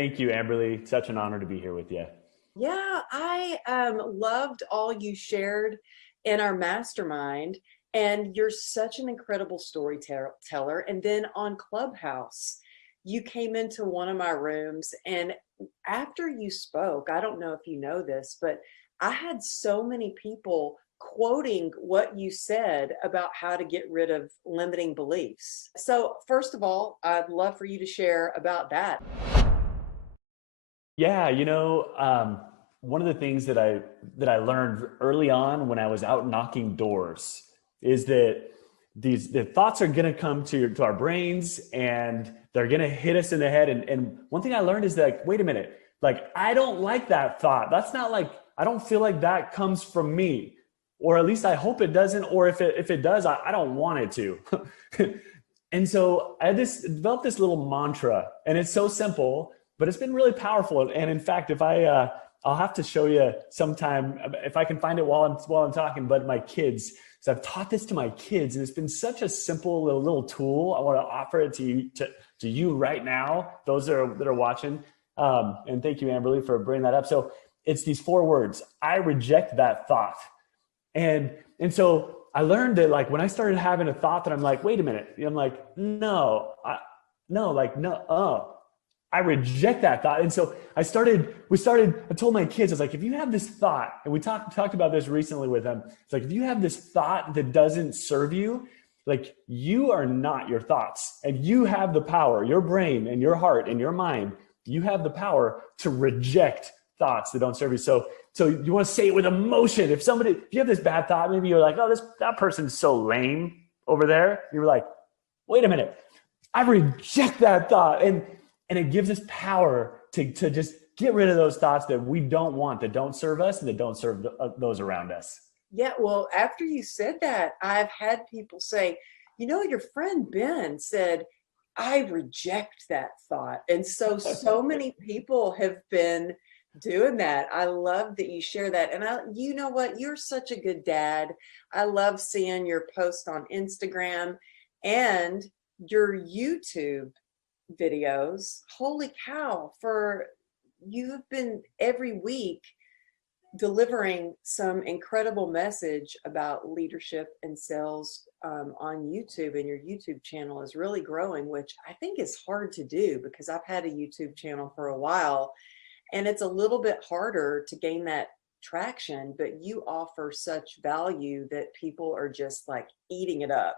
Thank you, Amberly. Such an honor to be here with you. Yeah, I loved all you shared in our mastermind, and you're such an incredible storyteller. And then on Clubhouse, you came into one of my rooms, and after you spoke, I don't know if you know this, but I had so many people quoting what you said about how to get rid of limiting beliefs. So, first of all, I'd love for you to share about that. Yeah, one of the things that I learned early on when I was out knocking doors is that the thoughts are going to come to our brains, and they're going to hit us in the head. And one thing I learned is that, wait a minute, like, I don't like that thought. That's not like, I don't feel like that comes from me, or at least I hope it doesn't. Or if it does, I don't want it to. And so I developed this little mantra, and it's so simple, but it's been really powerful. And in fact, if I'll have to show you sometime if I can find it while I'm talking. But my kids, so I've taught this to my kids, and it's been such a simple little tool. I want to offer it to you right now, those that are watching. And thank you, Amberly, for bringing that up. So it's these 4 words: I reject that thought. And so I learned that, like, when I started having a thought that I'm like, wait a minute, I'm like, no, I reject that thought. And so I told my kids, I was like, if you have this thought, and we talked about this recently with them, it's like, if you have this thought that doesn't serve you, like, you are not your thoughts, and you have the power, your brain and your heart and your mind, you have the power to reject thoughts that don't serve you. So you want to say it with emotion. If you have this bad thought, maybe you're like, oh, that person's so lame over there. You're like, wait a minute, I reject that thought. And it gives us power to just get rid of those thoughts that we don't want, that don't serve us, and that don't serve those around us. Yeah, well, after you said that, I've had people say, your friend Ben said, I reject that thought. And so many people have been doing that. I love that you share that. And you know what? You're such a good dad. I love seeing your post on Instagram and your YouTube videos. Holy cow, you've been every week delivering some incredible message about leadership and sales on YouTube, and your YouTube channel is really growing, which I think is hard to do because I've had a YouTube channel for a while, and it's a little bit harder to gain that traction, but you offer such value that people are just like eating it up.